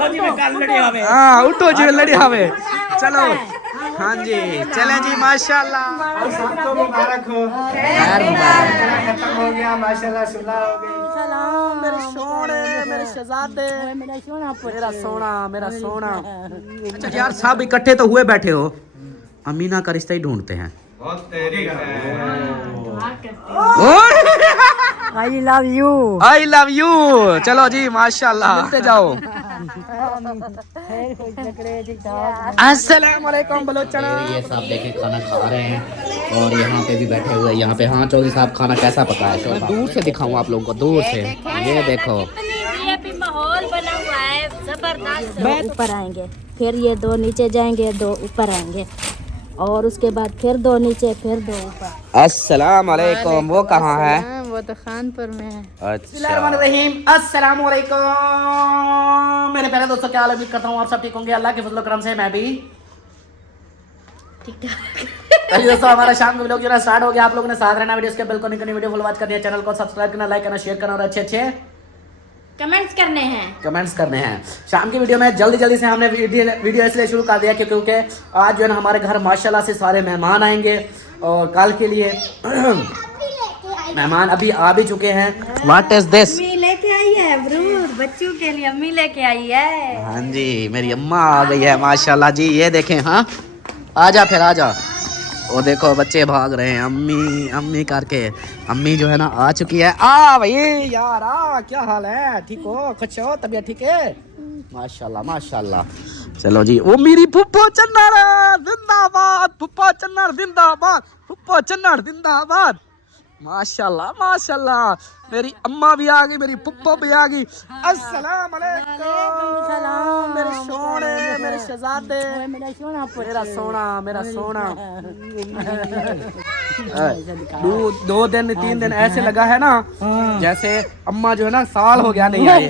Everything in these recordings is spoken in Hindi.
हाँ उठो जी लड़ी हवे। चलो हाँ जी चले जी माशाल्लाह। सबको मुबारक हो। खैर मुबारक। खत्म हो गया माशाल्लाह, सुलह हो गई। सलाम मेरे सोने मेरे शहजादे, मेरा सोना मेरा सोना। अच्छा यार सब इकट्ठे तो हुए बैठे हो, अमीना का रिश्ता ही ढूंढते हैं। I love you. I love you. चलो जी माशाल्लाह मिलते जाओ। अस्सलाम वालेकुम बलोचना। ये सब देखें खाना खा रहे हैं और यहाँ पे भी बैठे हुए यहाँ पे। हाँ चौधरी साहब खाना कैसा पका है मैं दूर से दिखाऊं आप लोगों को, दूर से। ये देखो माहौल बना हुआ है जबरदस्त। ऊपर आएंगे फिर ये दो नीचे जाएंगे, दो ऊपर आएंगे और उसके बाद फिर दो नीचे फिर दो ऊपर। अस्सलाम वालेकुम। वो कहाँ है? वो तो खानपुर में है। बिस्मिल्लाहिर्रहमानिर्रहीम। अस्सलाम वालेकुम मेरे प्यारे दोस्तों, क्या हाल है? उम्मीद करता हूँ आप सब ठीक होंगे। अल्लाह के फजल करम से मैं भी ठीक ठाक। दोस्तों हमारा शाम का व्लॉग जो है स्टार्ट हो गया। आप लोगों ने साथ रहना, वीडियो के बिल्कुल नहीं, वीडियो फुल वॉच करनी है, चैनल को सब्सक्राइब करना, लाइक करना, शेयर करना और अच्छे अच्छे कमेंट्स करने हैं। शाम की वीडियो में जल्दी से हमने वीडियो इसलिए शुरू कर दिया क्योंकि आज जो है ना हमारे घर माशाल्लाह से सारे मेहमान आएंगे और कल के लिए मेहमान अभी आ भी चुके हैं। What is this? अम्मी लेके आई है ब्रूर, बच्चों के लिए अम्मी लेके आई है। हाँ जी मेरी अम्मा आ गई है माशाल्लाह जी। ये देखें, हाँ आजा फिर आजा। वो देखो बच्चे भाग रहे हैं अम्मी अम्मी करके। अम्मी जो है ना आ चुकी है। आ भाई यार आ, क्या हाल है? ठीक हो? खुश हो? तबीयत ठीक है? माशाल्लाह माशाल्लाह। चलो जी। वो मेरी फुप्पो चन्नर जिंदाबाद, फुप्पो चन्नर जिंदाबाद, फुप्पो चन्नर जिंदाबाद। माशाल्लाह माशाल्लाह। मेरी अम्मा भी आ गई, मेरी पुप्पो भी आ गई। अस्सलाम वालेकुम। सलाम मेरे सोने मेरे शहजादे, मेरा सोना मेरा सोना मेरा सोना। दो दिन 3 दिन ऐसे लगा है ना जैसे अम्मा जो है ना साल हो गया नहीं आई।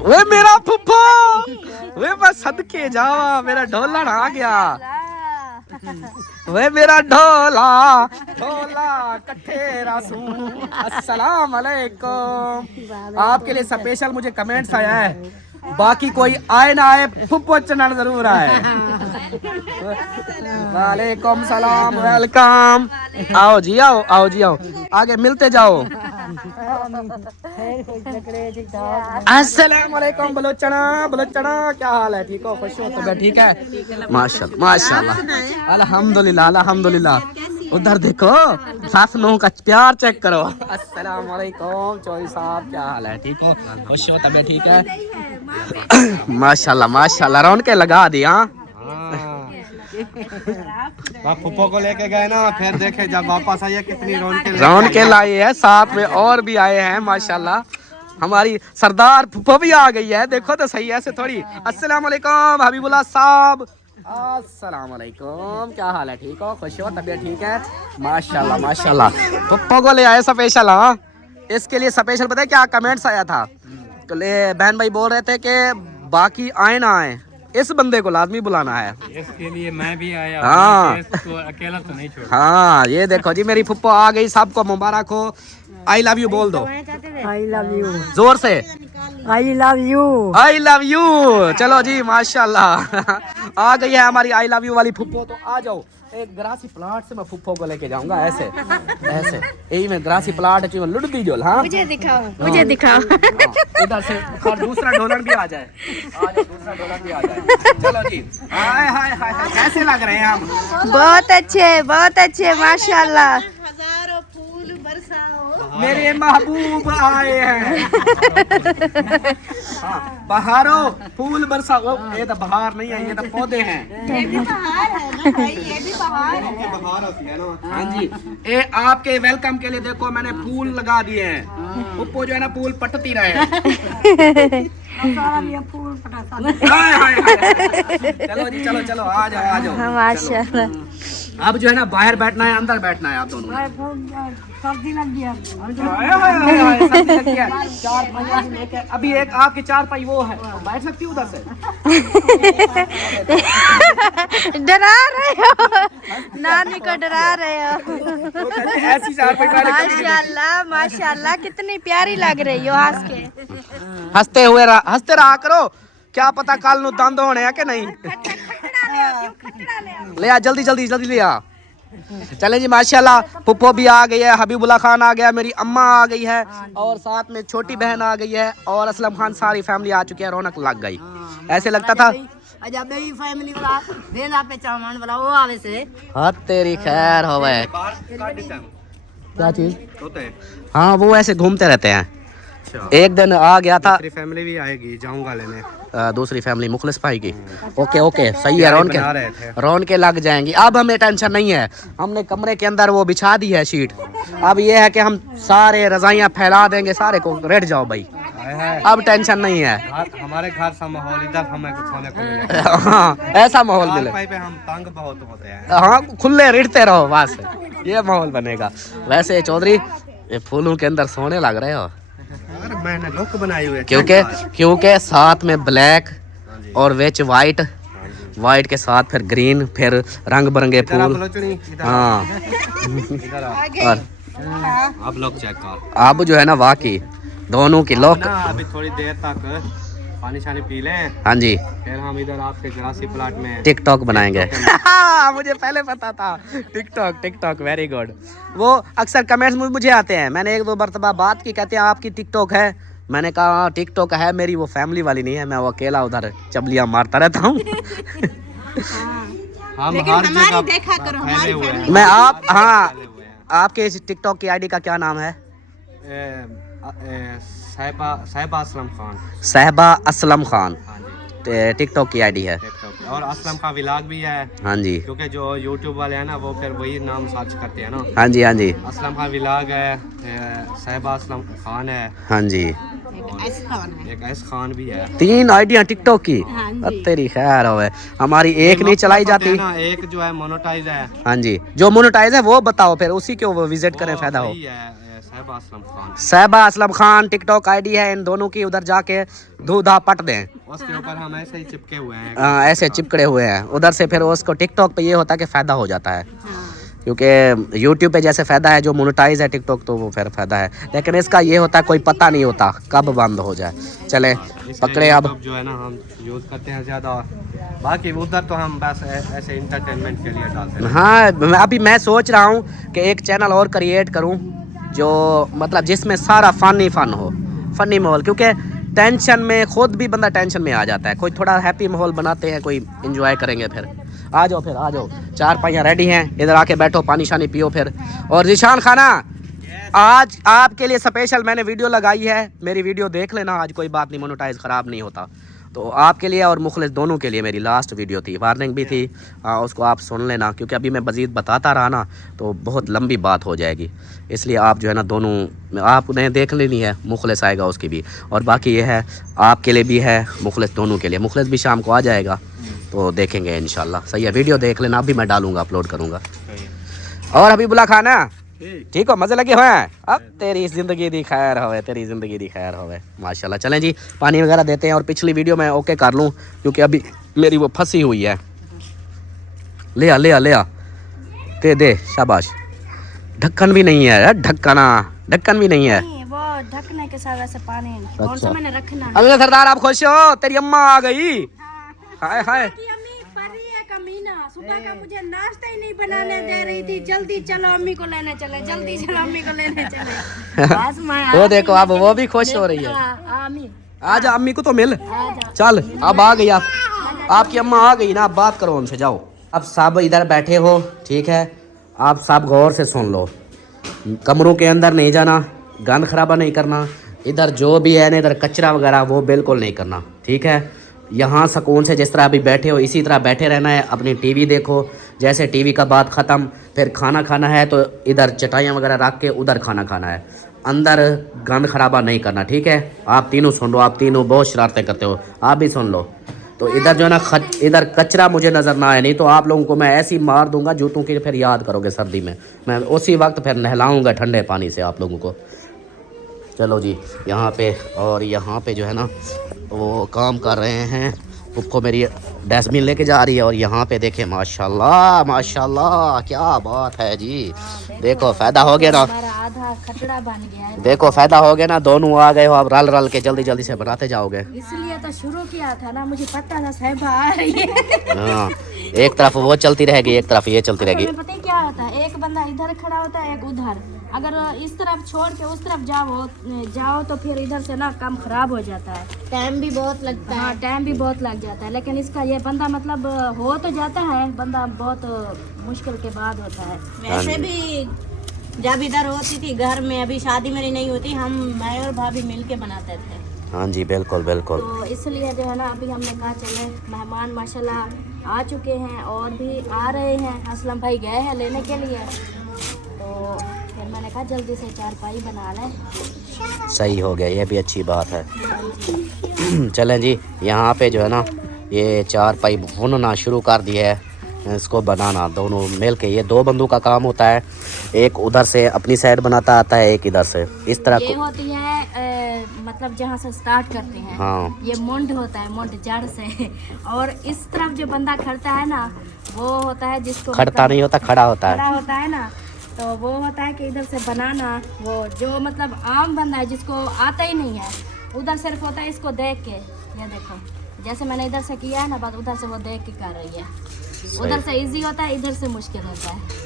वे मेरा फुप्पो, वे मैं सदके जावा, मेरा ढोलण आ गया। वे मेरा ढोला ढोला कट्ठे रासू। अस्सलाम वालेकुम। आपके लिए स्पेशल मुझे कमेंट्स आया है, बाकी कोई आए ना आए फुप्पो चन्नर जरूर आए। वालेकुम सलाम, वेलकम। आओ जी आओ, आओ जी आओ, आगे मिलते जाओ। अस्सलाम वालेकुम बलोचना बलोचना, क्या हाल है? ठीक हो? खुश हो? तबीयत ठीक है? माशाल्लाह माशाल्लाह अल्हम्दुलिल्लाह अल्हम्दुलिल्लाह। उधर देखो सास नोह का प्यार चेक करो। अस्सलाम वालेकुम चौधरी साहब, क्या हाल है? ठीक हो? खुश हो? तबीयत ठीक है? माशाल्लाह माशाल्लाह रौनकें लगा दी। हाँ फुप्पो को लेके गए ना, फिर देखे जब वापस आइए कितनी रौनकें लाई है। साथ में और भी आए हैं माशाल्लाह। हमारी सरदार फुप्पो भी आ गई है, देखो तो सही ऐसे थोड़ी। अस्सलाम वालेकुम हबीबुल्लाह साहब। अस्सलाम वालेकुम, क्या हाल है? ठीक हो? खुश हो? तबीयत ठीक है? माशाल्लाह माशाल्लाह। फुप्पो को ले आए स्पेशल। हाँ इसके लिए स्पेशल पता है क्या कमेंट्स आया था? तो ले बहन भाई बोल रहे थे कि बाकी आए ना आए, इस बंदे को लाजमी बुलाना है। इसके लिए मैं भी आया। हाँ इसको अकेला तो नहीं छोड़। हाँ ये देखो जी मेरी फुप्पो आ गई, सबको मुबारक हो। आई लव यू बोल दो आई लव यू। जोर से। I love you. I love you. चलो जी माशाल्लाह आ गई है हमारी आई लव यू वाली फुप्पो। तो आ जाओ, एक ग्रासी प्लाट से मैं फुप्पो को लेके जाऊंगा। ऐसे ऐसे यही में ग्रासी प्लाट है लुड़दी जोल। हाँ मुझे दिखाओ, मुझे दिखाओ। इधर से और दूसरा ढोलन भी आ जाए, दूसरा ढोलन भी आ जाए। चलो जी। हाय हाय हाय कैसे लग रहे हैं हम? बहुत अच्छे माशाल्लाह। हजारों फूल बरसाओ। मेरे महबूब आए हैं। हाँ, बहारो फूल बरसाओ। ये तो बहार नहीं है, ये तो पौधे हैं। ये भी बहार है ना भाई, ये भी बहार है। हाँ जी, ये आपके वेलकम के लिए देखो मैंने फूल लगा दिए हैं। उपो जो है ना फूल पटती रहे। हाय हाय हाय। चलो जी चलो चलो आ जाओ आ जाओ। माशाल्लाह। अब जो है ना बाहर बैठना है अंदर बैठना है आप दोनों ने। सर्दी लग गया। सर्दी लगी है। चार पहिया से लेके अभी एक आपकी चार पाई वो है, तो बैठ सकती हूँ उधर से। डरा रहे हो, नानी को डरा रहे हो। ऐसी चार पाई पहले कभी नहीं देखी। माशाल्लाह माशाल्लाह, कितनी प्यारी लग रही हो हंस के। हंसते रहा करो, क्या पता कल नु दंद होने हैं कि नहीं। ले आ जल्दी जल्दी जल्दी ले आ। चले जी माशाल्लाह, पुप्पो भी आ गई है, हबीबुल्ला खान आ गया, मेरी अम्मा आ गई है और साथ में छोटी बहन आ गई है और असलम खान, सारी फैमिली आ चुकी है। रौनक लग गई। ऐसे लगता था अजब मेरी फैमिली वाला देना पे चामान वाला वो आवे से। हाँ तेरी खैर होवे। क्या चीज? हाँ वो ऐसे घूमते रहते हैं। एक दिन आ गया था, फैमिली भी आएगी, जाऊंगा लेने। दूसरी फैमिली मुखलिस भाई की। ओके ओके सही है। रौन के लग जाएंगी। अब हमें टेंशन नहीं है, हमने कमरे के अंदर वो बिछा दी है शीट। अब ये है कि हम सारे रजाइयाँ फैला देंगे, सारे को रेड जाओ भाई। अब टेंशन नहीं है। हमारे घर सा माहौल, इधर हमें कुछ होने को मिलेगा। हाँ ऐसा माहौल मिले। पे हम तंग बहुत होते हैं। हाँ खुले रिढ़ते रहो बस, ये माहौल बनेगा। वैसे चौधरी ये फूलों के अंदर सोने लग रहे हो। अरे मैंने लुक बनाई हुई है, क्योंकि साथ में ब्लैक और विच वाइट के साथ फिर ग्रीन, फिर रंग बिरंगे फूल। हाँ और आप लोग चेक करो। अब जो है ना वाकई दोनों की लोग अभी थोड़ी देर तक पानी शानी पी लें, हाँ जी, फिर हम इधर आपके जरासी प्लाट में टिकटॉक बनाएंगे। मुझे पहले पता था। TikTok very good. वो अक्सर कमेंट्स मुझे आते हैं, मैंने एक दो मरतबा बात की, कहते हैं आपकी टिकटॉक है। मैंने कहा टिकटॉक है मेरी, वो फैमिली वाली नहीं है, मैं वो अकेला उधर चबलियाँ मारता रहता हूँ। हम हर जगह देखा करो हमारी फैमिली। मैं आप हाँ आपके टिकटॉक की आईडी का क्या नाम है? साहिबा असलम खान। साहिबा असलम खान हाँ जी, टिकटॉक की आईडी है। और असलम का व्लॉग भी है। हाँ जी क्योंकि जो यूट्यूब वाले हैं ना वो फिर वही नाम सर्च करते हैं ना। हाँ जी हाँ जी असलम का व्लॉग है, साहिबा असलम खान है, हाँ जी, एक एस खान भी है। 3 आईडियाँ टिकटॉक की। तेरी खैर होवे, हमारी एक नहीं चलाई जाती ना, एक जो है मोनेटाइज है। हाँ जी, जो मोनेटाइज है वो बताओ, फिर उसी को विजिट करें, फायदा हो। साहिबा असलम खान। साहिबा असलम खान टिकटॉक आईडी है, इन दोनों की उधर जाके धूधा पट दें। उसके ऊपर हम ऐसे ही चिपके हुए हैं। ऐसे चिपकड़े हुए हैं उधर से, फिर उसको टिकटॉक पे ये होता है कि फ़ायदा हो जाता है। क्योंकि यूट्यूब पे जैसे फ़ायदा है, जो मोनेटाइज है टिकटॉक, तो वो फिर फ़ायदा है। लेकिन इसका ये होता है कोई पता नहीं होता कब बंद हो जाए। चले पकड़े अब जो है ना हम यूज़ करते हैं ज़्यादा, बाकी उधर तो हम बस ऐसे इंटरटेनमेंट के लिए डालते हैं। हाँ अभी मैं सोच रहा हूँ कि एक चैनल और क्रिएट करूँ जो मतलब जिसमें सारा फ़न हो, फ़नी माहौल। क्योंकि टेंशन में खुद भी बंदा टेंशन में आ जाता है। कोई थोड़ा हैप्पी माहौल बनाते हैं, कोई एंजॉय करेंगे। फिर आ जाओ, चार पाइयाँ रेडी हैं, इधर आके बैठो, पानी शानी पियो फिर। और जिशान खाना आज आपके लिए स्पेशल मैंने वीडियो लगाई है, मेरी वीडियो देख लेना आज, कोई बात नहीं, मोनेटाइज ख़राब नहीं होता। तो आपके लिए और मुखलिस दोनों के लिए मेरी लास्ट वीडियो थी, वार्निंग भी थी, उसको आप सुन लेना। क्योंकि अभी मैं मज़ीद बताता रहा ना तो बहुत लंबी बात हो जाएगी, इसलिए आप जो है ना दोनों आपने देख लेनी है। मुखलिस आएगा उसकी भी, और बाकी ये है आपके लिए भी है, मुखलिस दोनों के लिए। मुखलिस भी शाम को आ जाएगा तो देखेंगे इंशाल्लाह। सही है, वीडियो देख लेना, अभी मैं डालूँगा, अपलोड करूँगा। और हबीबुल्ला खाना ठीक हो, मज़े लगे हुए हैं? अब तेरी ज़िंदगी दी खैर होवे, तेरी ज़िंदगी दी खैर होवे माशाल्लाह। चलें जी, पानी वगैरह देते हैं। और पिछली वीडियो मैं ओके कर लूँ क्योंकि अभी मेरी वो फंसी हुई है। ले आ दे शाबाश। ढक्कन भी नहीं है, ढक्कन भी नहीं है। वो ढकने के साथ ऐसे पानी कौन सा मैंने रखना है। अल्लाह सरदार आप खुश हो? तेरी अम्मा आ गई। हाय सुबह का मुझे नाश्ता ही नहीं बनाने दे रही थी। जल्दी चलो अम्मी को लेने चले, जल्दी चलो अम्मी को लेने चले। वो देखो अब वो भी खुश हो रही है। आजा अम्मी को तो मिल। चल अब आ गई आपकी अम्मा आ गई ना, अब बात करो उनसे, जाओ। अब सब इधर बैठे हो, ठीक है, आप सब गौर से सुन लो। कमरों के अंदर नहीं जाना, गंद खराबा नहीं करना, इधर जो भी है ना इधर कचरा वगैरह वो बिल्कुल नहीं करना, ठीक है। यहाँ सुकून से जिस तरह अभी बैठे हो इसी तरह बैठे रहना है। अपनी टीवी देखो, जैसे टीवी का बात ख़त्म, फिर खाना खाना है तो इधर चटाइयाँ वगैरह रख के उधर खाना खाना है। अंदर गंद खराबा नहीं करना, ठीक है। आप तीनों सुन लो, आप तीनों बहुत शरारतें करते हो, आप भी सुन लो, तो इधर जो है ना इधर कचरा मुझे नज़र ना आए, नहीं तो आप लोगों को मैं ऐसी मार दूंगा जूतों की, फिर याद करोगे सर्दी में। मैं उसी वक्त फिर नहलाऊंगा ठंडे पानी से आप लोगों को। चलो जी यहाँ पे, और यहाँ पे जो है ना वो काम कर रहे हैं, पुप्पो मेरी डस्टबिन लेके जा रही है। और यहाँ पे देखें माशाल्लाह माशाल्लाह क्या बात है जी। देखो फ़ायदा हो गया ना, हमारा आधा खटड़ा बन गया है। देखो फ़ायदा हो गया ना, दोनों आ गए हो, अब रल रल के जल्दी जल्दी से बनाते जाओगे। इसलिए तो शुरू किया था ना, मुझे पता था साहिबा आ रही है। हाँ, एक तरफ वो चलती रहेगी, एक तरफ ये चलती रहेगी। तुम्हें पता है क्या होता है, एक बंदा इधर खड़ा होता है, एक उधर। अगर इस तरफ छोड़ के उस तरफ जाओ तो फिर इधर से ना काम खराब हो जाता है, टाइम भी बहुत लगता है। हाँ टाइम भी बहुत लग जाता है। लेकिन इसका ये बंदा मतलब हो तो जाता है, बंदा बहुत मुश्किल के बाद होता है। वैसे भी जब इधर होती थी घर में, अभी शादी मेरी नहीं होती, हम मैं और भाभी मिलके बनाते थे। हाँ जी बिल्कुल बिल्कुल। तो इसलिए जो है ना अभी हमने कहा चले, मेहमान माशाल्लाह आ चुके हैं और भी आ रहे हैं। असलम भाई गए हैं लेने के लिए, तो फिर मैंने कहा जल्दी से चारपाई बना लें। सही हो गया, ये भी अच्छी बात है। चलें जी, यहाँ पे जो है ना ये चारपाई बुनना शुरू कर दिया है, इसको बनाना दोनों मिल के। ये दो बंदों का काम होता है, एक उधर से अपनी साइड बनाता आता है, एक इधर से। इस तरह ये होती है मतलब जहाँ से स्टार्ट करते हैं। हाँ, ये मुंड होता है, मुंड जड़ से। और इस तरफ जो बंदा खड़ता है ना, वो होता है जिसको खड़ता नहीं होता, खड़ा होता खड़ा है। होता है ना, तो वो होता है कि इधर से बनाना। वो जो मतलब आम बंदा है जिसको आता ही नहीं है, उधर सिर्फ होता है इसको देख के। ये देखो जैसे मैंने इधर से किया है ना, बस उधर से वो देख के कर रही है। उधर से इजी होता है, इधर से मुश्किल होता है।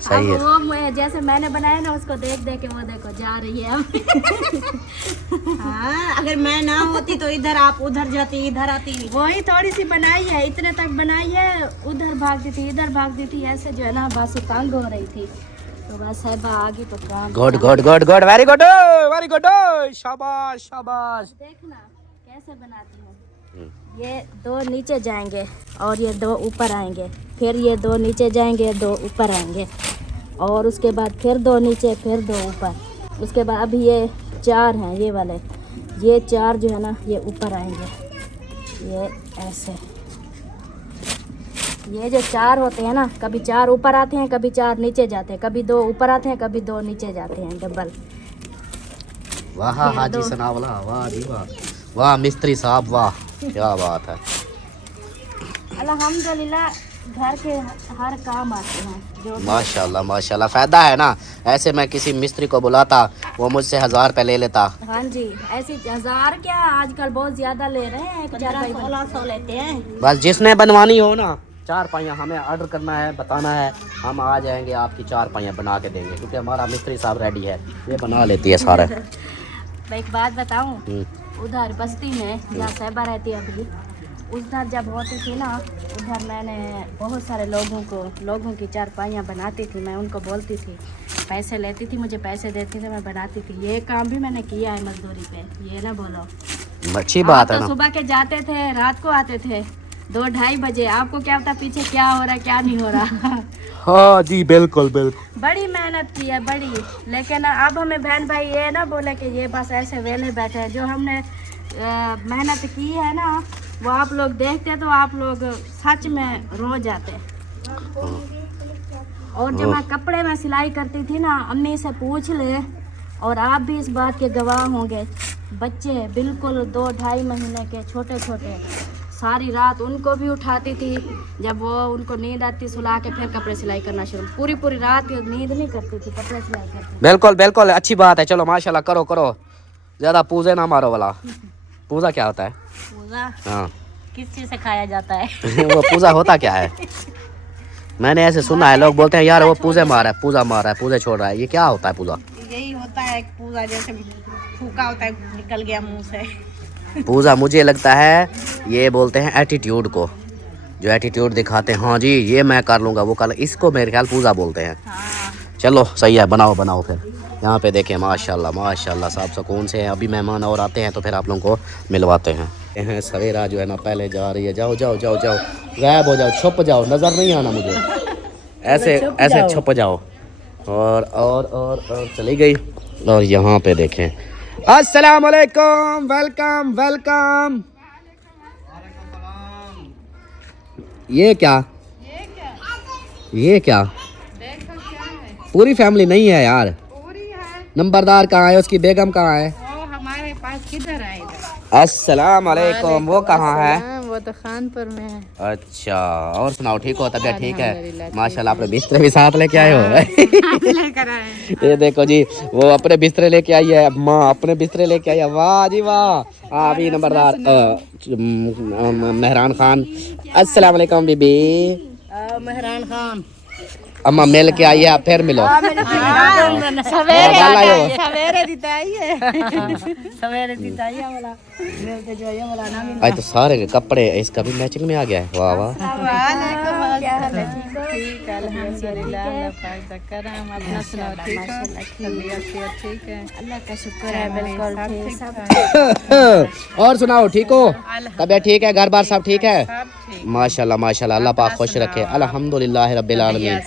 सही है। अब वो जैसे मैंने बनाया ना, उसको देख देख के वो देखो जा रही है अब। हाँ, अगर मैं ना होती तो इधर आप उधर जाती, इधर आती। वही थोड़ी सी बनाई है, इतने तक बनाई है, उधर भागती थी इधर भागती थी, ऐसे जो है ना बस तंग हो रही थी। तो बस है आ गई तो काम। Good good good good, very good very good, शाबाश शाबाश। देखना कैसे बनाती हूँ। ये दो नीचे जाएंगे और ये दो ऊपर आएंगे, फिर ये दो नीचे जाएंगे, दो ऊपर आएंगे, और उसके बाद फिर दो नीचे, फिर दो ऊपर। उसके बाद अभी ये चार हैं, ये वाले, ये चार जो है ना ये ऊपर आएंगे। ये ऐसे, ये जो चार होते हैं ना, कभी चार ऊपर आते हैं, कभी चार नीचे जाते हैं, कभी दो ऊपर आते हैं, कभी दो नीचे जाते हैं, डबल। वाह हाजी सनावला, वाह जी वाह, वाह मिस्त्री साहब, वाह क्या बात है। अल्हम्दुलिल्लाह घर के हर काम आते हैं जो। माशाल्लाह माशाल्लाह, फ़ायदा है ना। ऐसे मैं किसी मिस्त्री को बुलाता, वो मुझसे 1000 रुपये ले लेता। हाँ जी, ऐसी 1000 क्या, आजकल बहुत ज्यादा ले रहे हैं, 1600 लेते हैं। बस जिसने बनवानी हो ना, चारपाइयाँ हमें ऑर्डर करना है, बताना है, हम आ जाएंगे, आपकी चारपाइयाँ बना के देंगे, क्योंकि हमारा मिस्त्री साहब रेडी है, ये बना लेती है सारा। मैं एक बात बताऊं, उधर बस्ती में जहाँ साहिबा रहती है अभी, उधर जब होती थी ना, उधर मैंने बहुत सारे लोगों की चारपाइयाँ बनाती थी। मैं उनको बोलती थी, पैसे लेती थी, मुझे पैसे देती थी, मैं बनाती थी। ये काम भी मैंने किया है मजदूरी पे, ये ना बोलो। अच्छी बात है तो ना। सुबह के जाते थे, रात को आते थे 2-2:30 बजे। आपको क्या पता पीछे क्या हो रहा है क्या नहीं हो रहा। हाँ जी बिल्कुल बिल्कुल। बड़ी मेहनत की है बड़ी, लेकिन अब हमें बहन भाई ये ना बोले कि ये बस ऐसे वेले बैठे हैं। जो हमने मेहनत की है ना, वो आप लोग देखते तो आप लोग सच में रो जाते। और जब मैं कपड़े में सिलाई करती थी ना, अम्मी से पूछ ले, और आप भी इस बात के गवाह होंगे, बच्चे बिल्कुल 2-2.5 महीने के छोटे छोटे, सारी रात उनको भी उठाती थी। जब वो उनको नींद आती, सुला के फिर कपड़े सिलाई करना शुरू। पूरी रात नींद नहीं करती थी, कपड़े सिलाई करती। बिल्कुल बिल्कुल, अच्छी बात है। चलो माशाल्लाह, करो करो, ज़्यादा पूजे ना मारो वाला। पूजा क्या होता है? पूजा हाँ किस चीज से खाया जाता है? वो पूजा होता क्या है? मैंने ऐसे सुना है, लोग बोलते हैं यार वो पूजा मार रहा है, पूजा मार रहा है, पूजा छोड़ रहा है। ये क्या होता है पूजा? यही होता है पूजा, जैसे फूका होता है, निकल गया मुंह से। पूजा मुझे लगता है ये बोलते हैं एटीट्यूड को, जो एटीट्यूड दिखाते हैं, हाँ जी ये मैं कर लूँगा वो कर, इसको मेरे ख्याल पूजा बोलते हैं। चलो सही है, बनाओ बनाओ। फिर यहाँ पे देखें माशाल्लाह माशाल्लाह, साफ सुकून से हैं। अभी मेहमान और आते हैं तो फिर आप लोगों को मिलवाते हैं। सवेरा जो है ना पहले जा रही है, जाओ जाओ जाओ जाओ, गायब हो जाओ, छुप जाओ, नज़र नहीं आना मुझे, ऐसे ऐसे छुप जाओ। और चली गई। और यहाँ पे देखें, अस्सलाम वालेकुम, वेलकम वेलकम। ये क्या? ये क्या? पूरी फैमिली नहीं है यार। नंबरदार कहाँ है? उसकी बेगम कहाँ है? वो हमारे पास किधर है? अस्सलाम वालेकुम। वो कहाँ है? वो तो खानपुर में है। अच्छा, और सुनाओ, ठीक हो? तबीयत ठीक है? माशाल्लाह, अपने बिस्तर भी साथ लेके आए हो। लेकर आए। ये देखो जी, वो अपने बिस्तरे लेके आई है, माँ अपने बिस्तरे लेके आई है। वाह जी वाह। अभी नंबरदार मेहरान खान। अस्सलाम वालेकुम बीबी। मेहरान खान अम्मा मिल के आई है, फिर मिलो। सवेरे दिताई है। सवेरे दिताई है वाला मिलते जो है वाला नाम आज तो सारे के कपड़े इसका भी मैचिंग में आ गया है। वाह वाह। क्या हाल है? ठीक है, अल्हम्दुलिल्लाह। अल्लाह पाक का करम। अपना सुनाओ, ठीक है? तबीयत ठीक है? अल्लाह का शुक्र है, बिल्कुल ठीक सब। और सुनाओ, ठीक हो? तबीयत ठीक है? घर बार सब ठीक है? सब ठीक। माशाल्लाह माशाल्लाह, अल्लाह पाक खुश रखे। अल्हम्दुलिल्लाह रब्बिल आलमीन।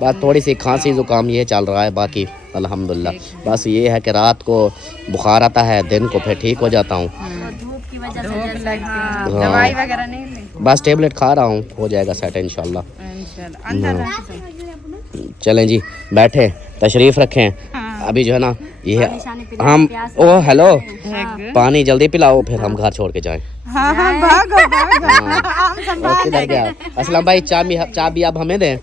बस थोड़ी सी खांसी जुकाम ये चल रहा है, बाकी अल्हम्दुलिल्लाह। बस ये है कि रात को बुखार आता है, दिन को फिर ठीक हो जाता हूँ। धूप की वजह से धूप जैसे लगती हाँ, है। दवाई वगैरह नहीं ली? बस टेबलेट खा रहा हूँ, हो जाएगा सेट इंशाल्लाह। इंशाल्लाह। अंदर रख। चलें जी, बैठे, तशरीफ रखें। हाँ। अभी जो है ना ये निशानी पिला हम प्यास ओ हेलो, हाँ। पानी जल्दी पिलाओ, फिर हम घर छोड़ के जाएं। हाँ हाँ, भागो भागो। और किधर गया? असलम भाई, चाबी आप हमें दें,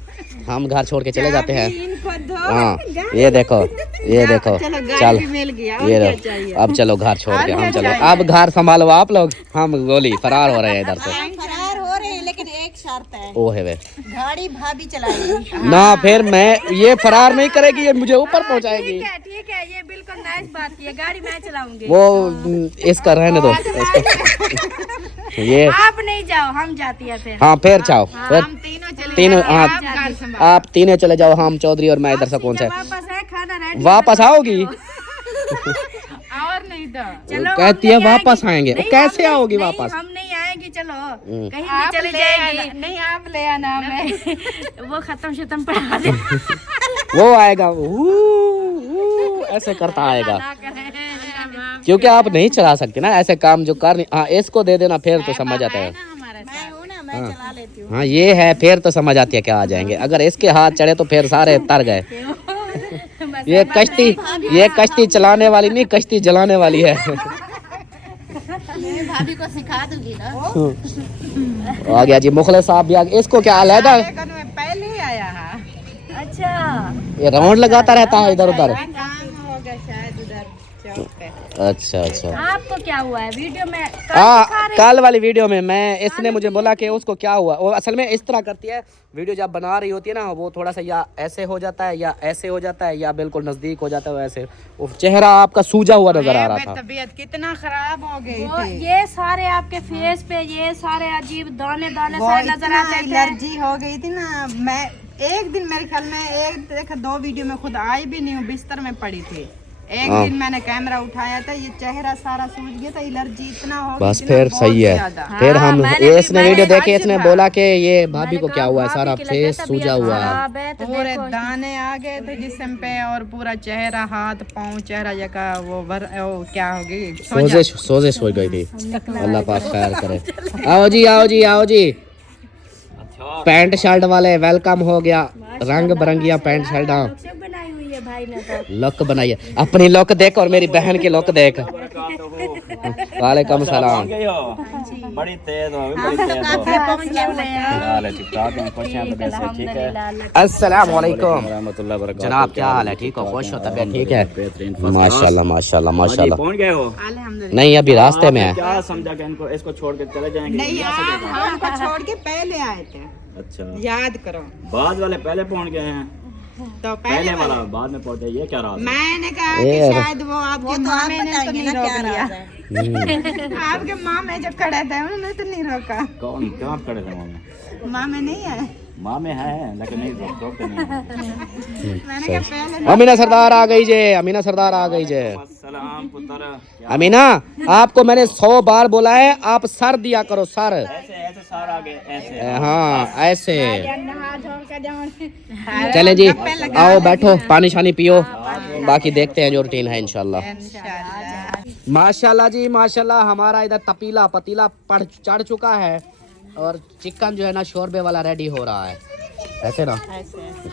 हम घर छोड़ के चले जाते हैं। इनको दो। हाँ, ये देखो, ये देखो। चलो, गाड़ी चल भी मिल गया। और ये क्या देखो, चाहिए? अब चलो घर छोड़ के और हम क्या चलो। चाहिए? अब घर संभालो आप लोग, हम गोली फरार हो रहे हैं इधर से। फरार हो रहे हैं, लेकिन एक शर्त है, ओ है वे गाड़ी भाभी चलाएगी। ना, फिर मैं ये फरार नहीं करेगी, ये मुझे ऊपर पहुंचाएगी। ठीक है, ये बिल्कुल नाइस बात की है। गाड़ी मैं चलाऊंगी। वो इसका रहने दो इसको। ये आप नहीं जाओ, हम जाती है फिर। हाँ, फिर जाओ, फिर हम तीनों चले तीनों, जाएंगे, हाँ, आप घर संभालो। आप तीनों चले जाओ, हम चौधरी और मैं इधर से कौन सा वापस है, खाना रेडी। वापस आओगी? और नहीं तो चलो, कहती हम है नहीं वापस आएंगे। आएंगे। नहीं, कैसे हम आओगी नहीं, वापस? हम नहीं आएंगे, चलो कहीं आप भी चले ले आना। जाएंगे। नहीं, आप ले आना हमें। वो खत्म पढ़ा दे। वो आएगा, ऐसे करता आएगा, ना करें। क्योंकि आप नहीं चला सकते ना ऐसे काम जो कर नहीं। हाँ, इसको दे देना, फिर तो समझ आता है। मैं हूँ ना, मैं चला लेती हूँ। हाँ, ये है, फिर तो समझ आती है क्या आ जाएंगे। अगर इसके हाथ चढ़े तो फिर सारे तर गए। ये कश्ती चलाने वाली नहीं, कश्ती जलाने वाली है। भाभी को सिखा दूंगी ना। आ गया जी मुखले साहब भी आ गए। इसको क्या अलहदा लेकिन मैं पहले ही आया है। अच्छा, ये राउंड लगाता रहता है इधर उधर। काम होगा शायद उधर चौक पे। अच्छा अच्छा। आपको क्या हुआ है? वीडियो में कल वाली वीडियो में मैं, इसने मुझे बोला कि उसको क्या हुआ। वो असल में इस तरह करती है, वीडियो जब बना रही होती है ना, वो थोड़ा सा या ऐसे हो जाता है, या ऐसे हो जाता है, या बिल्कुल नजदीक हो जाता है। वैसे वो चेहरा आपका सूजा हुआ नजर आ रहा था। तबीयत कितना खराब हो गई वो थी। ये सारे आपके फेस पे ये सारे अजीब दाने दाने वो सारे नजर इतना आते थे। एलर्जी हो गई थी ना। मैं एक दिन, मेरे ख्याल में 2 वीडियो में खुद आई भी नहीं हूँ, बिस्तर में पड़ी थी। एक दिन मैंने कैमरा उठाया था, ये चेहरा सारा सूज गया था, एलर्जी इतना हो गई बस थी ना, फिर बहुत सही है। ज्यादा। फिर हम मैंने भी- इसने वीडियो देखी, इसने आज बोला कि ये भाभी मैंने को कहा, क्या हुआ है, भाभी सारा की लगता है फेस तबीयत सूजा हुआ है। खराब है, तो पूरे देखो। दाने आ गए थे जिस्म पे, और पूरा चेहरा, हाथ पाँव, चेहरा जगह वो क्या हो गई, सोजिश हो गई थी। अल्लाह पाक खैर करे। आओ जी, आओ जी, आओ जी। पैंट शर्ट वाले वेलकम हो गया। रंग बिरंगिया पैंट शर्ट। हाँ, सब बनाई हुई है भाई ने तो। लुक बनाइए, अपनी लुक देख और मेरी बहन की लुक देख। वालेकुम सलाम। बड़ी तेज हो, बड़ी तेज हो। हाल है, ठीक-ठाक हैं, खुश हैं, तबीयत से ठीक है। अस्सलाम वालेकुम रहमतुल्लाह बरकातहू। जनाब, क्या हाल है? ठीक हो? खुश हो? तबीयत ठीक है? बेहतरीन। माशाल्लाह माशाल्लाह माशाल्लाह। पहुंच गए हो? नहीं, अभी रास्ते में है। क्या समझा कि इनको इसको छोड़ के चले जाएंगे? नहीं, आप हमको छोड़ के पहले आए थे, अच्छा, याद करो। बाद वाले पहले पहुंच गए हैं, तो पहले वाला बाद में पहुंचे। ये क्या राज है? मैंने कहा कि ये- शायद वो आपके मामे ने तो नहीं रोक लिया। आपके मामे जब खड़े थे उन्होंने तो नहीं रोका। कौन, कहाँ खड़े थे मामे? मामे नहीं आए। मामे हैं लेकिन नहीं रोकते नहीं हैं। मैंने कहा पहले अमीना सरदार आ गई जे, अमीना सरदार आ गई जे। सलाम पुत्र। अमीना, आपको मैंने 100 बार बोला है, आप सर दिया करो, सर। ऐसे ऐसे सारा आगे ऐसे। हाँ, ऐसे। नहा धो के जाओ। चले जी, आओ बैठो, पानी शानी पियो, बाकी देखते हैं जो रूटीन है इंशाल्लाह। माशाल्लाह जी माशाल्लाह। हमारा इधर तपीला पतीला चढ़ चुका है और चिकन जो है ना शोरबे वाला रेडी हो रहा है, ऐसे ना।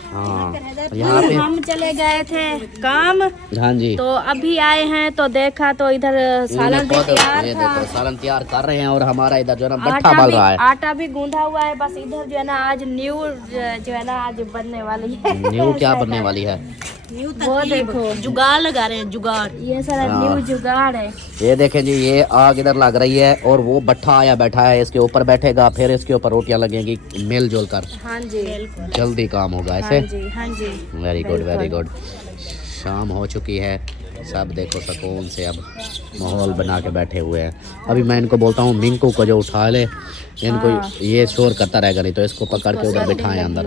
हाँ यहाँ पे हम चले गए थे काम, हाँ जी, तो अभी आए हैं तो देखा तो इधर सालन भी तैयार ये था, देखो सालन तैयार कर रहे हैं और हमारा इधर जो है ना बट्ठा आटा बल भी रहा है। आटा भी गूंधा हुआ है। बस इधर जो है ना आज न्यू जो है ना आज बनने वाली है। न्यू क्या बनने वाली है? न्यू वो देखो जुगाड़ लगा रहे हैं, जुगाड़। ये सारा न्यू जुगाड़ है। ये देखें जी, ये आग इधर लग रही है और वो भट्ठा आया बैठा है, इसके ऊपर बैठेगा, फिर इसके ऊपर रोटियां लगेंगी मिल जुल कर, हाँ जी, जल्दी काम होगा ऐसे। हाँ जी, हाँ जी। Very good very good. शाम हो चुकी है, सब देखो सुकून से अब माहौल बना के बैठे हुए हैं। अभी मैं इनको बोलता हूँ मिंकू को जो उठा ले, इनको ये शोर करता रहेगा, नहीं तो इसको पकड़ के उधर बिठाएं अंदर।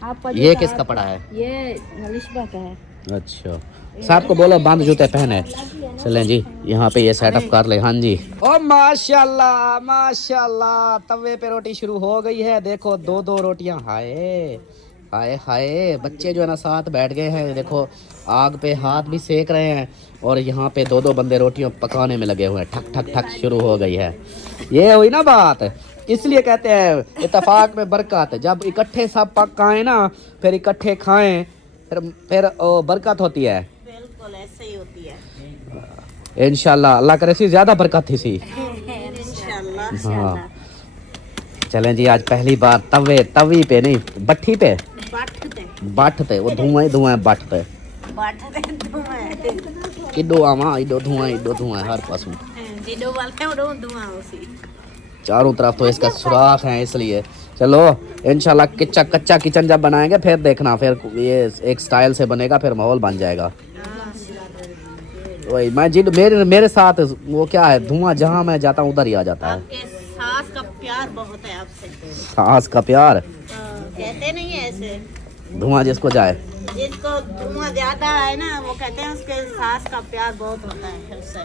आपका ये किस कपड़ा है? ये नलिशबा का है। अच्छा, साहब को बोलो बंद जूते पहने। चलें जी, यहाँ पे ये सेटअप कर ले। हाँ जी, ओ माशाल्लाह माशाल्लाह, तवे पे रोटी शुरू हो गई है। देखो 2-2 रोटियां, हाय हाय हाय। बच्चे जो है ना साथ बैठ गए हैं, देखो आग पे हाथ भी सेक रहे हैं और यहाँ पे 2-2 बंदे रोटियां पकाने में लगे हुए हैं। ठक ठक ठक शुरू हो गई है। ये हुई ना बात, इसलिए कहते हैं इत्तेफाक में बरकत। जब इकट्ठे सब पकाएं ना, फिर इकट्ठे खाएं, फिर बरकत होती है। बिल्कुल ऐसे ही होती है इंशाल्लाह, अल्लाह करे सी ज्यादा बरकत थी सी। इंशाल्लाह। हाँ चलें जी, आज पहली बार तवी पे नहीं भट्ठी पे बाटते, वो धुआं ही धुआं बाटते किडो आवा इडो धुआं हर पासों, चारों तरफ तो इसका सुराख है। इसलिए चलो इंशाल्लाह कच्चा किचन जब बनाएंगे फिर देखना, फिर ये एक स्टाइल से बनेगा, फिर माहौल बन जाएगा। वही मैं जी, मेरे साथ वो क्या है, धुआं जहाँ मैं जाता हूँ उधर ही आ जाता है। सास का प्यार बहुत है आपसे। सास का प्यार कहते नहीं है ऐसे, धुआं जिसको जाए, जिसको धुआं ज्यादा है ना वो कहते हैं उसके सास का प्यार बहुत होता है उससे।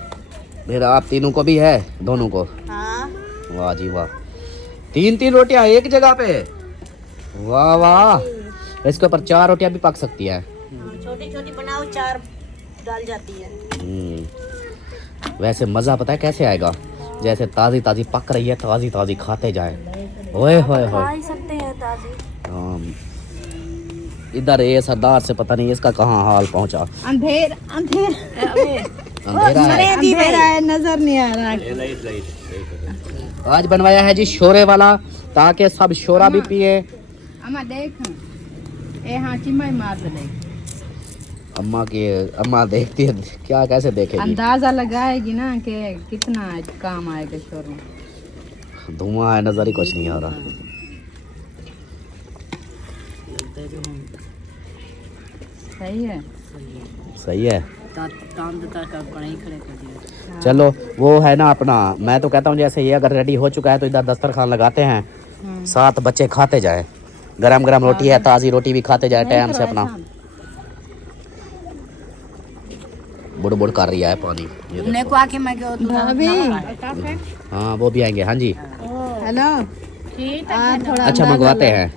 फिर आप तीनों को भी है, दोनों को? हाँ वाह जी वाह, 3-3 रोटियां एक जगह पे, वाह वाह। इसके ऊपर 4 रोटियां भी पक सकती है। छोटी छोटी बनाओ, 4 डाल जाती है। वैसे मज़ा पता है कैसे आएगा, जैसे ताज़ी ताज़ी पक रही है, ताज़ी ताज़ी खाते जाए। ओए होए खा होए। ही सकते हैं ताजी। इधर ये सरदार से पता नहीं इसका कहाँ हाल पहुँचा। अंधेरा है, नजर नहीं आ रहा। आज बनवाया है जी शोरे वाला, ताकि सब शोरा भी पिए। अम्मा देख, ए हाँ चिम्मा मार दे। अम्मा देखती है क्या, कैसे देखेगी? अंदाजा लगाएगी ना कि कितना काम आएगा शोर। धुआं है, नजर ही कुछ नहीं आ रहा। सही है, सही है। चलो वो है ना अपना, मैं तो कहता हूँ जैसे ये अगर रेडी हो चुका है तो इधर दस्तरखान लगाते हैं, 7 बच्चे खाते जाए, गरम गरम रोटी है, ताज़ी रोटी भी खाते जाए टाइम से अपना। बुड़ बुड़ कर रही है पानी, भाभी। हाँ वो भी आएंगे। हाँ जी, हेलो, थोड़ा अच्छा मंगवाते हैं।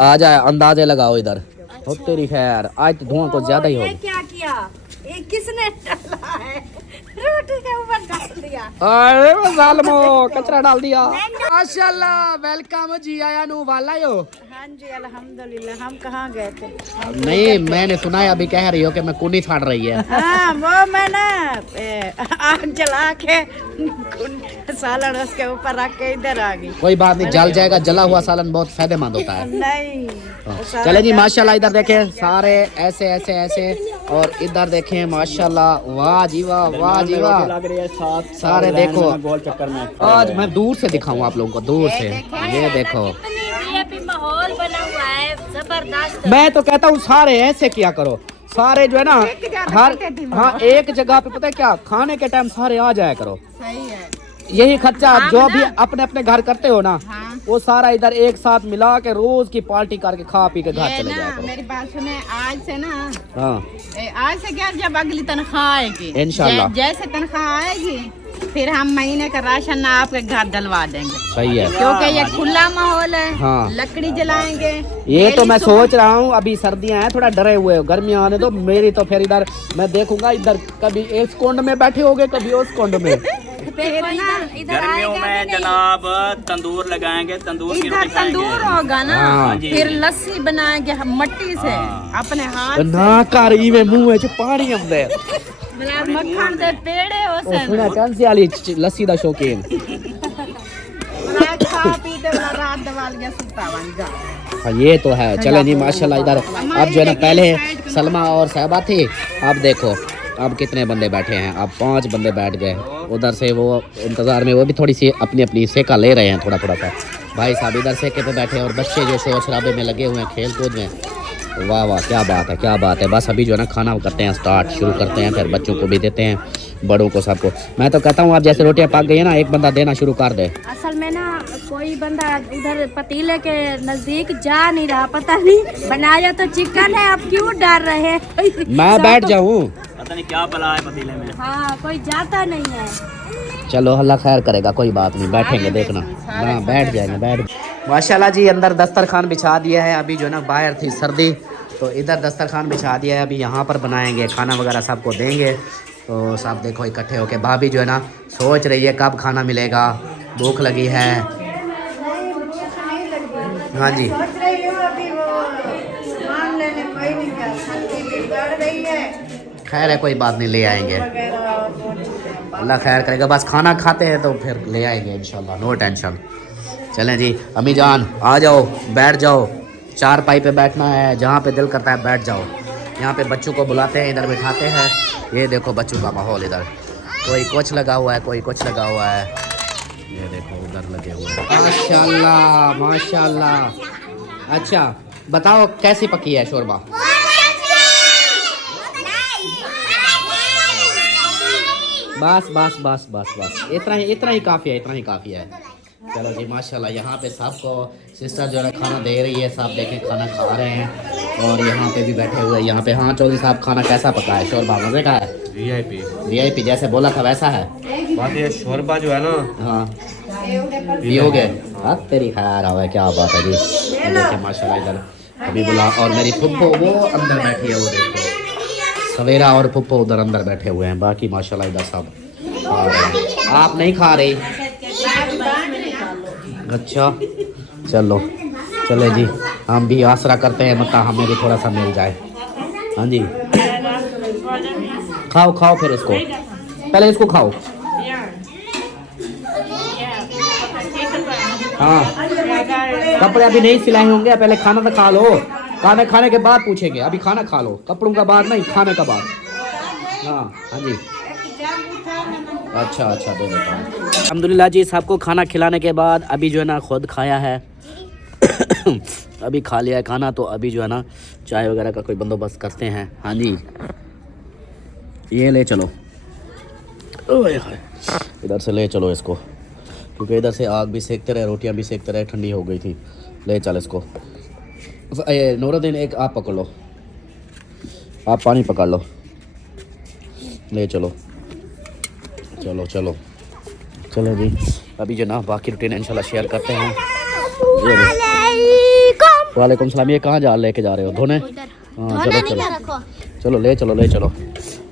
आ जाए, अंदाजे लगाओ इधर। हो तेरी खैर, आज तो धुआं कुछ ज्यादा ही हो। क्या किया? ये किसने डाला है? रोटी के ऊपर डाल दिया। अरे वो जालमो, कचरा डाल दिया। माशाल्लाह, वेलकम जी आया नु वाला यो। हाँ जी अल्हम्दुलिल्लाह। हम कहाँ गए थे? नहीं मैंने सुना है अभी कह रही हो कि मैं कुनी फाड़ रही है। हाँ वो मैं ना आग जला के सालन उसके ऊपर रख के इधर आ गई। कोई बात नहीं, जल जाएगा, जला हुआ सालन बहुत फायदेमंद होता है। नहीं चले जी, माशाल्लाह इधर देखें सारे ऐसे ऐसे ऐसे, और इधर देखें माशाल्लाह, वाह जी वाह, वाह जी वाह। लग रही है साथ सारे देखो, गोल चक्कर में। आज मैं दूर से दिखाऊं आप लोगों को, दूर से। ये देखो, माहौल बना हुआ है जबरदस्त। मैं तो कहता हूँ सारे ऐसे किया करो, सारे जो है ना हर, हाँ एक जगह पे, पता है क्या, खाने के टाइम सारे आ जाया करो। सही है। यही खर्चा जो भी अपने अपने घर करते हो ना, हाँ। वो सारा इधर एक साथ मिला के रोज की पार्टी करके खा पी के घर ये चले ना जाया करो। मेरी बात सुने, आज से ना, हाँ आज से क्या, जब अगली तनख्वाह आएगी इंशाल्लाह। जैसे तनख्वाह आएगी फिर हम महीने का राशन ना आपके घर डलवा देंगे, सही है। क्योंकि ये खुला माहौल है। हाँ। लकड़ी जलाएंगे। ये तो मैं सोच रहा हूँ, अभी सर्दियाँ हैं, थोड़ा डरे हुए हो, गर्मियाँ आने दो मेरी, तो फिर इधर मैं देखूंगा, इधर कभी इस कुंड में बैठे होगे, कभी उस कुंड में। गर्मियों में जनाब तंदूर लगाएंगे, तंदूर की इधर रोटी खाएंगे। तंदूर होगा ना, हाँ। फिर लस्सी बनाएंगे हम मट्टी से अपने हाथ ना कारी में मुंह में पानी आंदा है से। मक्खन दे पेड़े हो ਉਹ ਸੁਣਾ ਕਾਂਸੀ ਵਾਲੀ ਲੱਸੀ ਦਾ ਸ਼ੌਕੀਨ खा पीते वाला रात दवाल गया सुता बन जा। हाँ ये तो है। चले जी माशाल्लाह। इधर अब जो है ना पहले सलमा और साहबा थी, अब देखो अब कितने बंदे बैठे हैं। अब 5 बंदे बैठ गए। उधर से वो इंतज़ार में वो भी थोड़ी सी अपनी अपनी सेका ले रहे हैं थोड़ा थोड़ा सा। भाई साहब इधर सेके पे बैठे हैं और बच्चे जो शोर शराबे में लगे हुए हैं खेल कूद में। वाह वाह क्या बात है क्या बात है। बस अभी जो है ना खाना करते हैं स्टार्ट, शुरू करते हैं, फिर बच्चों को भी देते हैं, बड़ों को, सबको। मैं तो कहता हूँ आप जैसे रोटियां पक गई है ना, एक बंदा देना शुरू कर दे। असल में ना कोई बंदा उधर पतीले के नजदीक जा नहीं रहा, पता नहीं बनाया तो चिकन है, अब क्यों डर रहे हैं? मैं बैठ जाऊँ? पता नहीं क्या पला है पतीले में। हाँ कोई जाता नहीं है। चलो अल्लाह खैर करेगा, कोई बात नहीं, बैठेंगे देखना। हाँ बैठ जाएंगे बैठ। माशाल्लाह जी अंदर दस्तरखान बिछा दिया है। अभी जो है ना बाहर थी सर्दी तो इधर दस्तरखान बिछा दिया है। अभी यहाँ पर बनाएंगे खाना वगैरह, सबको देंगे। तो सब देखो इकट्ठे होके। भाभी जो है ना सोच रही है कब खाना मिलेगा, भूख लगी है। हाँ जी खैर है कोई बात नहीं, ले आएंगे, अल्लाह खैर करेगा। बस खाना खाते हैं तो फिर ले आएंगे इंशाल्लाह, नो टेंशन। चलें जी अम्मी जान आ जाओ, बैठ जाओ, चारपाई पे बैठना है, जहाँ पे दिल करता है बैठ जाओ। यहाँ पे बच्चों को बुलाते हैं, इधर बिठाते हैं। ये देखो बच्चों का माहौल, इधर कोई कुछ लगा हुआ है, कोई कुछ लगा हुआ है। ये देखो उधर लगे हुए हैं। माशाल्लाह माशाल्लाह। अच्छा बताओ कैसी पकी है शोरबा? बस बस बस बस बस इतना ही काफ़ी है, इतना ही काफ़ी है। चलो जी माशाल्लाह। यहाँ पे सबको सिस्टर जो है खाना दे रही है, सब देखें खाना खा रहे हैं। और यहाँ पे भी बैठे हुए हैं यहाँ पे। हाँ चौधरी साहब खाना कैसा पका है? शोरबा मज़े का है? वीआईपी जैसे बोला था वैसा है। बाकी ये शोरबा जो है ना, हाँ पियोगे? हाँ तेरी खैर आवे, क्या बात है जी। देखिए माशाल्लाह इधर अभी बुला, और मेरी फुप्पो वो अंदर बैठी है, वो देखो सवेरा और फुप्पो उधर अंदर बैठे हुए हैं। बाकी माशाल्लाह इधर सब खा रहे हैं। आप नहीं खा रही? अच्छा चलो चले जी, हम भी आसरा करते हैं मतलब हमें भी थोड़ा सा मिल जाए। हाँ जी खाओ खाओ, फिर इसको पहले इसको खाओ। हाँ कपड़े अभी नहीं सिलाए होंगे, पहले खाना तो खा लो। खाना खाने के बाद पूछेंगे, अभी खाना खा लो, कपड़ों का बाद नहीं, खाने का बाद। हाँ हाँ जी अच्छा अच्छा दे देता हूँ। अल्हम्दुलिल्लाह जी सबको खाना खिलाने के बाद अभी जो है ना खुद खाया है अभी खा लिया है खाना, तो अभी जो है ना चाय वगैरह का कोई बंदोबस्त करते हैं। हाँ जी ये ले चलो, ओए हाय इधर से ले चलो इसको, क्योंकि इधर से आग भी सेकते रहे, रोटियां भी सेकते रहे, ठंडी हो गई थी। ले चल इसको। नूरुद्दीन एक आप पकड़ लो, आप पानी पकड़ लो, ले चलो चलो चलो चलो जी। अभी जो ना बाकी रूटीन इंशाल्लाह शेयर करते हैं। वालेकुम सलाम। ये कहाँ लेके जा रहे हो? धोने? हाँ चलो चलो चलो ले चलो ले चलो।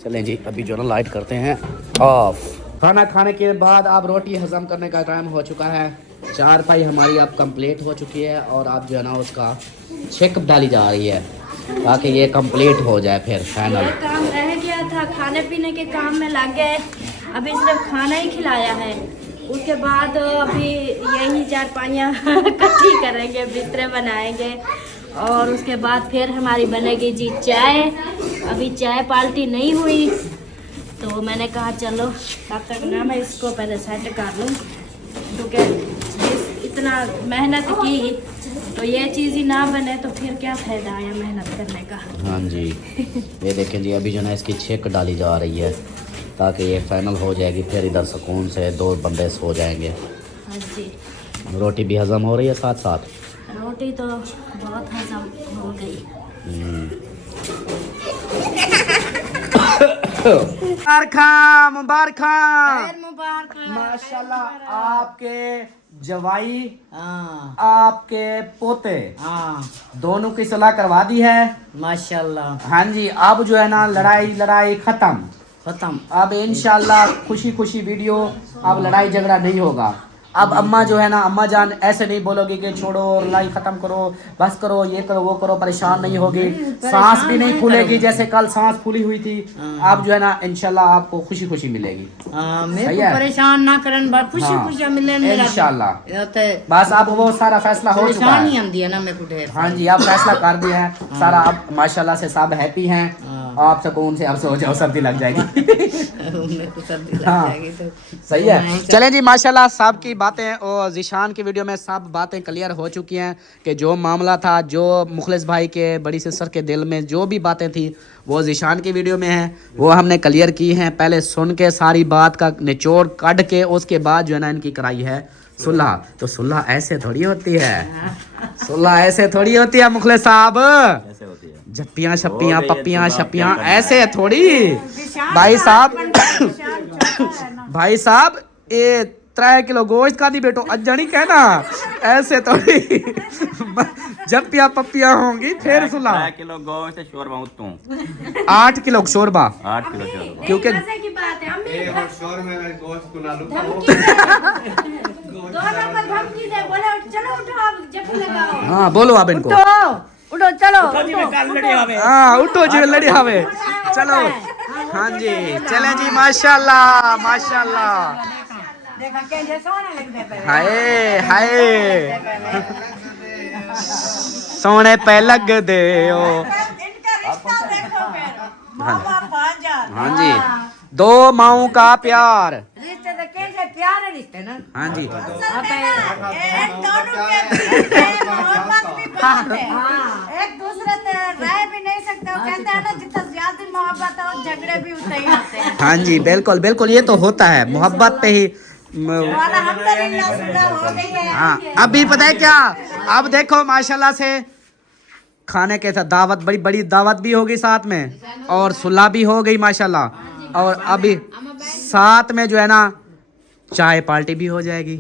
चलें जी अभी जो ना लाइट करते हैं ऑफ। खाना खाने के बाद अब रोटी हजम करने का टाइम हो चुका है। चारपाई हमारी अब कंप्लीट हो चुकी है और अब जो है ना उसका चेकअप डाली जा रही है ताकि ये कंप्लीट हो जाए फिर फाइनल। काम रह गया था, खाने पीने के काम में लग गए, अभी सिर्फ खाना ही खिलाया है। उसके बाद अभी यही चारपाइयाँ इकट्ठी करेंगे, बिस्तरे बनाएंगे और उसके बाद फिर हमारी बनेगी जी चाय। अभी चाय पार्टी नहीं हुई तो मैंने कहा चलो तब तक ना मैं इसको पहले सेट कर लूँ, क्योंकि इतना मेहनत की तो ये चीज़ ही ना बने तो फिर क्या फ़ायदा है मेहनत करने का। हाँ जी ये देखें जी अभी जो है इसकी छेक डाली जा रही है ताकि ये फाइनल हो जाएगी, फिर इधर सुकून से 2 बंदे सो जाएंगे। हाँ जी रोटी भी हजम हो रही है साथ साथ? रोटी तो बहुत हजम हो गई। मुबारक माशाल्लाह। आपके जवाई आपके पोते दोनों की सलाह करवा दी है माशाल्लाह। हाँ जी अब जो है ना लड़ाई खत्म, खत्म। अब इंशाल्लाह खुशी खुशी वीडियो, अब लड़ाई झगड़ा नहीं होगा। अब अम्मा जो है ना, अम्मा जान ऐसे नहीं बोलोगी कि छोड़ो लड़ाई खत्म करो, बस करो, ये करो वो करो, परेशान नहीं होगी, सांस भी नहीं फूलेगी जैसे कल सांस फूली हुई थी। अब जो है ना इंशाल्लाह आपको खुशी खुशी मिलेगी। मेरे को परेशान ना करन, बस खुशी खुशी मिले इंशाल्लाह। बस अब वो सारा फैसला हो चुका है। आंदी है ना मेरे को ढेर। हाँ जी, आप फैसला कर दिए हैं सारा। अब माशाल्लाह से सब हैप्पी हैं। आप सुकून से अब सो जाओ, सर्दी लग जाएगी। हाँ सही है। चलें जी, माशाल्लाह सब की बातें और जिशान की वीडियो में सब बातें क्लियर हो चुकी हैं कि जो मामला था, जो मुखलिस भाई के बड़ी सिस्टर के दिल में जो भी बातें थी वो जिशान की वीडियो में है, वो हमने क्लियर की हैं। पहले सुन के सारी बात का निचोड़ काट के उसके बाद जो है ना इनकी कराई है सुलह। तो सुलह ऐसे थोड़ी होती है, सुलह ऐसे थोड़ी होती है मुखलिस साहब। ऐसे होती है झप्पियाँ छप्पियाँ पप्पियाँ छप्पियाँ ऐसे थोड़ी। भाई साहब भाई साहब ये 3 किलो गोश्त का दी बेटो अज्जनी कहना, ऐसे थोड़ी झप्पियाँ पप्पियाँ होंगी फिर सुला। 3 किलो गोश्त शोरबा उतू 8 किलो शोरबा, 8 किलो शोरबा। क्योंकि हाँ बोलो आप इनको। उठो चलो। हाँ उठो जी लड़ी हवे चलो। हाँ जी चलें जी, माशाल्लाह माशाल्लाह। हाय हाय सोने पे लग दे ओ। हाँ जी, 2 माओं का प्यार। रिश्ते तो कैसे प्यार है रिश्ते ना। हाँ जी एक दूसरे से रह भी नहीं सकते। वो कहते हैं ना जितना ज्यादा मोहब्बत है वो झगड़े भी उतने ही होते हैं। हाँ जी बिल्कुल बिल्कुल, ये तो होता है मोहब्बत पे ही। अल्हम्दुलिल्लाह सुलह हो गई है। हाँ अभी पता है क्या, अब देखो माशाल्लाह से खाने के साथ दावत, बड़ी बड़ी दावत भी होगी साथ में और सुलह भी हो गई माशाल्लाह। और अभी साथ में जो है ना चाय पार्टी भी हो जाएगी।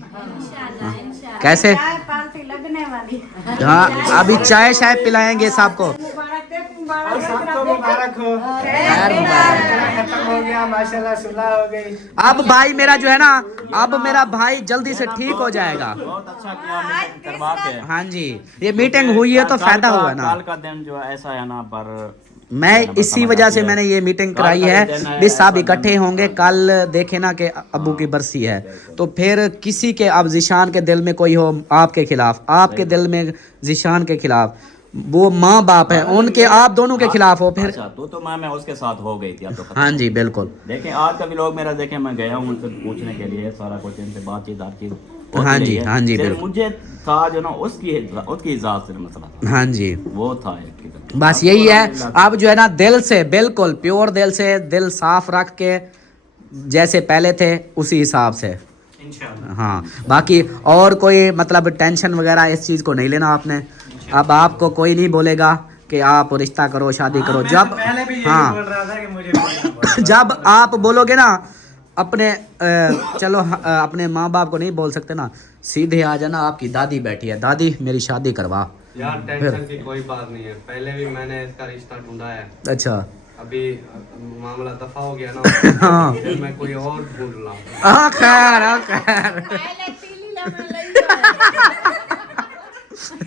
कैसे? पार्टी लगने वाली। हाँ अभी चाय शाय पिलाएंगे सबको। सबको मुबारक हो। खत्म हो गया माशाल्लाह, सुलह हो गई। अब भाई मेरा जो है ना, अब मेरा भाई जल्दी से ठीक हो जाएगा। बहुत अच्छा किया मीटिंग करवा के। हाँ जी, ये मीटिंग हुई है तो फायदा हुआ ना। कल का दिन जो ऐसा है ना, पर मैं इसी वजह से मैंने ये मीटिंग कराई है भी सब इकट्ठे होंगे। कल देखे ना कि अब्बू की बरसी है, तो फिर किसी के अब जिशान के दिल में कोई हो आपके खिलाफ, आपके दिल में जिशान के खिलाफ, वो माँ बाप है उनके, आप दोनों के खिलाफ हो फिर। अच्छा तो मैं उसके साथ हो गई थी। अब तो हाँ जी बिल्कुल। देखें आज का भी लोग मेरा देखें, मैं गया हूँ उनसे पूछने के लिए सारा कुछ, इनसे बातचीत हर चीज। हाँ जी हाँ जी बिल्कुल। मुझे था जो ना उसकी इजाजत से मसला था। हाँ जी वो था बस यही है। अब जो है ना दिल से बिल्कुल प्योर दिल से, दिल साफ रख के जैसे पहले थे उसी हिसाब से। हाँ बाकी और कोई मतलब टेंशन वगैरह इस चीज़ को नहीं लेना आपने। अब आपको कोई नहीं बोलेगा कि आप रिश्ता करो शादी करो। जब हाँ जब आप बोलोगे ना अपने चलो अपने माँ बाप को नहीं बोल सकते ना, सीधे आ जाना आपकी दादी बैठी है, दादी मेरी शादी करवा। यार टेंशन की कोई बात नहीं है, पहले भी मैंने इसका रिश्ता ढूंढा है। अच्छा अभी मामला दफा हो गया ना। हाँ फिर मैं कोई और ढूंढ रहा हूँ। खैर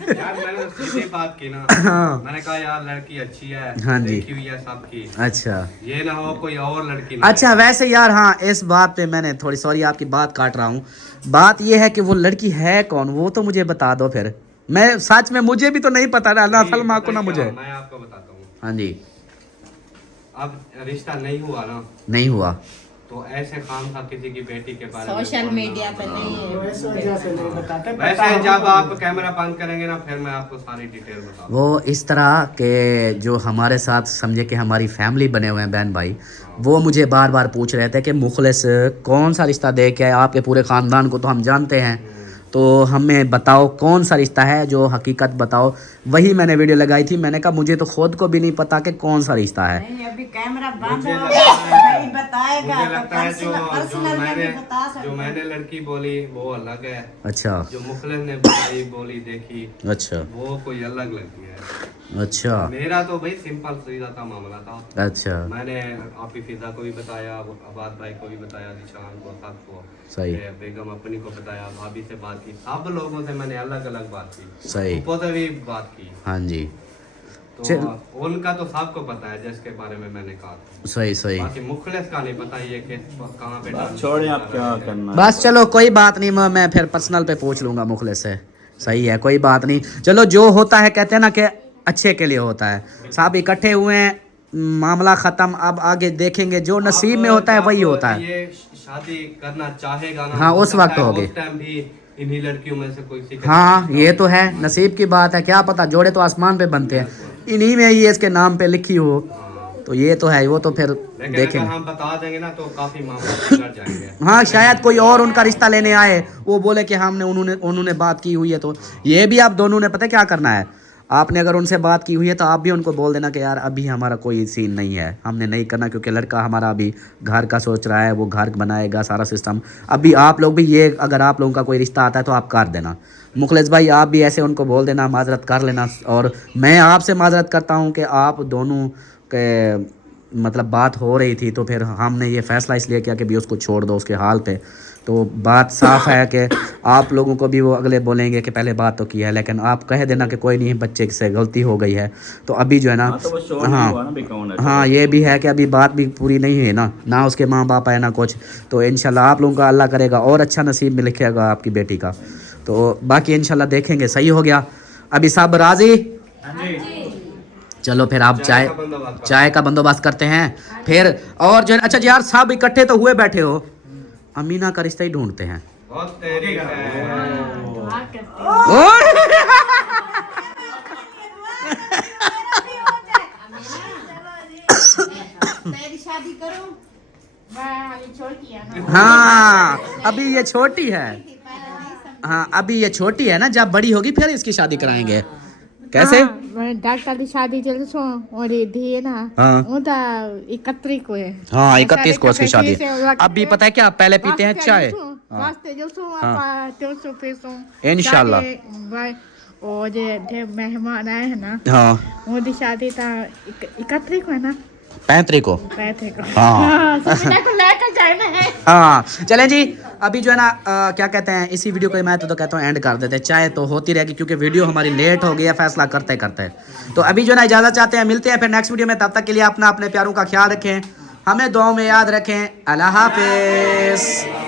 यार मैंने सीधी बात की ना। हाँ। मैंने कहा यार लड़की अच्छी है, हाँ जी। देखी हुई है सबकी, अच्छा ये ना हो कोई और लड़की ना। अच्छा वैसे यार हाँ इस बात पे मैंने थोड़ी, सॉरी आपकी बात काट रहा हूँ, बात ये है कि वो लड़की है कौन वो तो मुझे बता दो फिर। मैं सच में मुझे भी तो नहीं पता ना सलमा को ना मुझे। मैं आपको बताता हूँ। हाँ जी अब रिश्ता नहीं हुआ ना, नहीं हुआ तो ऐसे काम था किसी की बेटी के बारे में सोशल मीडिया पे नहीं है। वैसे जब आप कैमरा बंद करेंगे ना फिर मैं आपको सारी डिटेल बताऊंगा। वो इस तरह के जो हमारे साथ समझे कि हमारी फैमिली बने हुए हैं बहन भाई, वो मुझे बार बार पूछ रहे थे कि मुखलिस कौन सा रिश्ता दे के आए, आपके पूरे ख़ानदान को तो हम जानते हैं, तो हमें बताओ कौन सा रिश्ता है जो हकीकत बताओ। वही मैंने वीडियो लगाई थी। मैंने कहा मुझे तो खुद को भी नहीं पता कि कौन सा रिश्ता है। नहीं अभी कैमरा बंद हो गया, भाई बताएगा। मुझे लगता है पर्सनल में भी बता सकते जो मैंने लड़की बोली वो अलग है, अच्छा जो मुखलिस ने बताई बोली देखी अच्छा वो कोई अलग लगती है। अच्छा मेरा तो भाई सिंपल सीधा सा मामला था। अच्छा मैंने आपकी फिजा को भी बताया, आबाद भाई को भी बताया, निशान को, सबको, सही बेगम अपनी को बताया, भाभी से बात की, सब लोगों से मैंने अलग अलग बात की, सही ऊपर से भी बात की। हाँ जी तो उनका तो सबको पता है जिसके बारे में मैंने कहा था। सही सही। बाकी मुखलिस का नहीं पता ये कि कहाँ पे बस छोड़ें, आप क्या करना। बस चलो कोई बात नहीं, मैं फिर पर्सनल पे पूछ लूंगा मुखलिस से। सही है कोई बात नहीं। चलो जो होता है कहते हैं ना कि अच्छे के लिए होता है। सब इकट्ठे हुए हैं, मामला ख़त्म। अब आगे देखेंगे जो नसीब में होता है वही होता है। ये शादी करना चाहेगा ना, हाँ, हो उस सकता वक्त है होगी। उस टाइम भी इन्हीं लड़कियों में से कोई सी हाँ ये तो है, नसीब की बात है। क्या पता जोड़े तो आसमान पे बनते हैं, इन्हीं में ये इसके नाम पे लिखी हो, तो ये तो है। वो तो फिर लेकिन देखेंगे। अगर हम बता देंगे ना तो काफी मामला बिगड़ जाएंगे। हाँ शायद कोई और उनका रिश्ता लेने आए, वो बोले कि हमने उन्होंने बात की हुई है। तो ये भी आप दोनों ने पता है क्या करना है, आपने अगर उनसे बात की हुई है तो आप भी उनको बोल देना कि यार अभी हमारा कोई सीन नहीं है, हमने नहीं करना, क्योंकि लड़का हमारा अभी घर का सोच रहा है, वो घर बनाएगा सारा सिस्टम। अभी आप लोग भी ये, अगर आप लोगों का कोई रिश्ता आता है तो आप कर देना। मुखलिस भाई आप भी ऐसे उनको बोल देना, माजरत कर लेना। और मैं आपसे माजरत करता हूँ कि आप दोनों के मतलब बात हो रही थी, तो फिर हमने ये फ़ैसला इसलिए किया कि भी उसको छोड़ दो उसके हाल पे। तो बात साफ़ है कि आप लोगों को भी वो अगले बोलेंगे कि पहले बात तो की है, लेकिन आप कह देना कि कोई नहीं, बच्चे से गलती हो गई है। तो अभी जो है ना, हाँ ये भी है कि अभी बात भी पूरी नहीं है ना उसके माँ बाप है ना कुछ। तो इंशाल्लाह आप लोगों का अल्लाह करेगा और अच्छा नसीब में लिखेगा आपकी बेटी का। तो बाकी इंशाल्लाह देखेंगे सही हो गया। अभी सब राज़ी? चलो फिर आप चाय का बंदोबस्त करते हैं फिर। और जो अच्छा जी यार सब इकट्ठे तो हुए बैठे हो, अमीना का रिश्ता ही ढूंढते हैं। बहुत तेरी है। मेरी शादी करूं? छोटी है ना। हाँ अभी ये छोटी है, हाँ अभी ये छोटी है ना, जब बड़ी होगी फिर इसकी शादी कराएंगे। कैसे? डॉक्टर की शादी चल सो और ये दी ना, हाँ वो तो 31 को है। हाँ 31 को उसकी शादी है। अभी पता है क्या, पहले पीते हैं चाय इंशाल्लाह। और जो मेहमान आए हैं ना, हाँ वो दी शादी था 31 को है ना, 35 को। 35 को। हाँ को लेकर जाना है। हाँ चलें जी। अभी जो है ना क्या कहते हैं, इसी वीडियो को मैं तो कहता हूँ एंड कर देते हैं। चाय तो होती रहेगी क्योंकि वीडियो हमारी लेट हो गई है फैसला करते करते। तो अभी जो है ना इजाज़त चाहते हैं, मिलते हैं फिर नेक्स्ट वीडियो में। तब तक के लिए अपने प्यारों का ख्याल रखें, हमें दुआओं में याद रखें। अल्लाह हाफिज़।